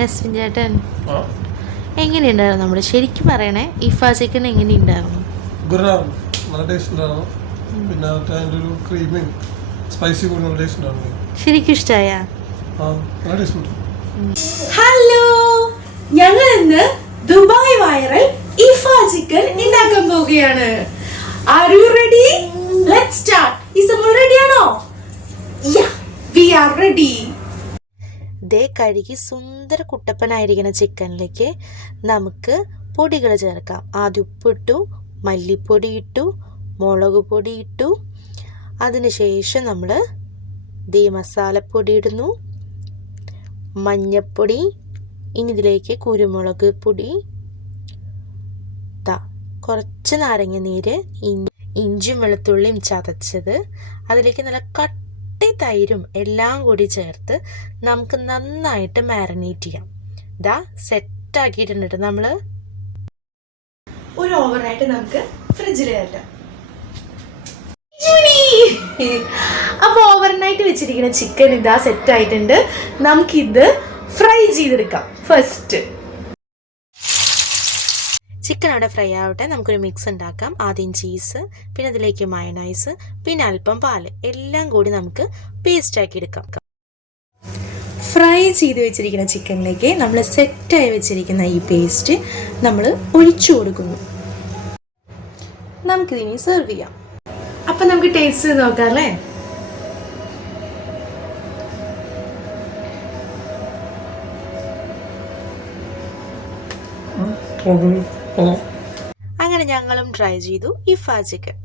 നസ്വിൻ ചേട്ടൻ എങ്ങനെയുണ്ടായിരുന്നു നമ്മുടെ ശരിക്കും പറയണേ ഇഫ ചിക്കൻ എങ്ങനെയുണ്ടായിരുന്നു? ശരിക്കും ഇഷ്ടായ? ഹലോ, ഞങ്ങൾ ഇന്ന് ദുബായ് വൈറൽ ഇഫ ചിക്കൻ ഉണ്ടാക്കാൻ പോവുകയാണ്. Are you ready? Let's start. Is it ready ആണോ? Yeah, we are ready. ദേ കഴുകി സുന്ദര കുട്ടപ്പനായിരിക്കുന്ന ചിക്കനിലേക്ക് നമുക്ക് പൊടികൾ ചേർക്കാം. ആദ്യം ഉപ്പിട്ടു, മല്ലിപ്പൊടി ഇട്ടു, മുളക് പൊടി ഇട്ടു. അതിനുശേഷം നമ്മൾ ദേ മസാലപ്പൊടി ഇടുന്നു, മഞ്ഞപ്പൊടി. ഇനി ഇതിലേക്ക് കുരുമുളക് പൊടി, കുറച്ച് നാരങ്ങ നീര്, ഇഞ്ചിയും വെളുത്തുള്ളിയും ചതച്ചത്, അതിലേക്ക് നല്ല കട്ടി തൈരും എല്ലാം കൂടി ചേർത്ത് നമുക്ക് നന്നായിട്ട് മാരിനേറ്റ് ചെയ്യാം. സെറ്റ് ആക്കിയിട്ടുണ്ട്. നമ്മൾ ഒരു ഓവർനൈറ്റ് നമുക്ക് ഫ്രിഡ്ജിൽ കയറ്റാം. അപ്പോൾ ഓവർനൈറ്റ് വെച്ചിരിക്കുന്ന ചിക്കൻ സെറ്റ് ആയിട്ടുണ്ട്. നമുക്കിത് ഫ്രൈ ചെയ്തെടുക്കാം. ഫസ്റ്റ് ചിക്കൻ അവിടെ ഫ്രൈ ആവട്ടെ, നമുക്കൊരു മിക്സ് ഉണ്ടാക്കാം. ആദ്യം ചീസ്, പിന്നെ അതിലേക്ക് മയണൈസ്, പിന്നെ അല്പം പാല്, എല്ലാം കൂടി നമുക്ക് പേസ്റ്റ് ആക്കി എടുക്കാം. ഫ്രൈ ചെയ്ത് വെച്ചിരിക്കുന്ന ചിക്കനിലേക്ക് നമ്മൾ സെറ്റായി വെച്ചിരിക്കുന്ന ഈ പേസ്റ്റ് നമ്മൾ ഒഴിച്ചു കൊടുക്കുന്നു. നമുക്കിതിനി സെർവ് ചെയ്യാം. അപ്പം നമുക്ക് ടേസ്റ്റ് നോക്കാം അല്ലേ? അങ്ങനെ ഞങ്ങളും ട്രൈ ചെയ്തു ഇഫ ചിക്കൻ.